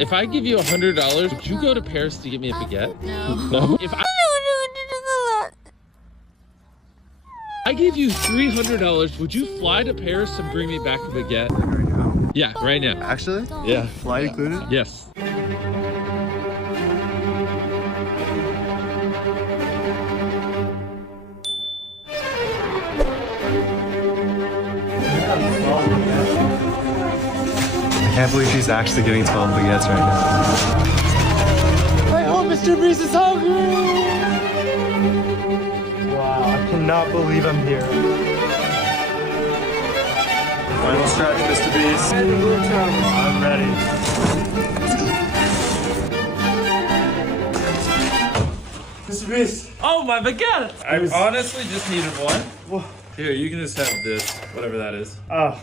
If I give you $100, would you go to Paris to get me a baguette? No. No. If I gave you $300, would you fly to Paris and bring me back a baguette? Right now? Yeah, right now. Actually? Yeah. Flight included? Yes. I can't believe she's actually getting 12 baguettes right now. I hope Mr. Beast is hungry! Wow, I cannot believe I'm here. Final stretch, Mr. Beast. I'm ready. Mr. Beast! Oh, my baguette! I honestly just needed one. Here, you can just have this, whatever that is. Oh.